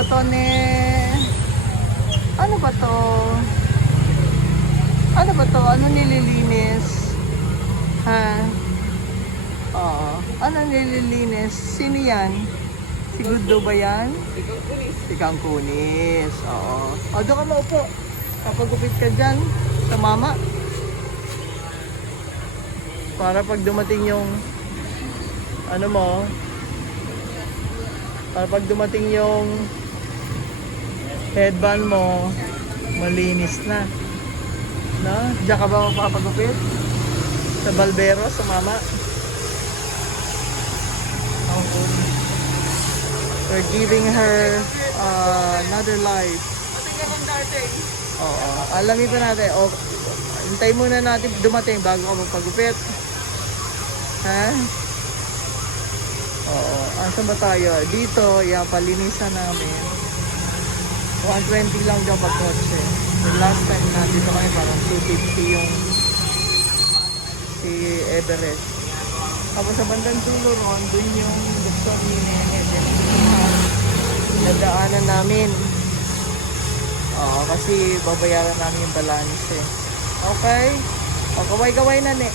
ba to, ne? Ano ba to? Ano ba to? Ano nililinis? Ha? Oo. Ano nililinis? Sino yan? Si Gudo ba yan? Si Kangkunis. Oo. O, doon ka maupo. Kapagupit ka dyan sa mama. Para pag dumating yung ano mo, para pag dumating yung headband mo, malinis na. No? Diyan ka ba mapapagupit? Sa Balbero, sa mama? Okay. We're giving her another life. Oo. Alamin pa natin. O, hintay muna natin dumating bago ka magpagupit. Ha? Oo. Asan ba tayo? Dito, yan, palinisan namin. 120 lang daw pag kotse. The last time na dito kami parang 250 yung si Everest. Tapos sa bandang dulo ron, dun yung doktor ni Nene. Nadaanan namin. Oo, kasi babayaran namin yung balance eh. Okay? O, kaway-kaway na ne.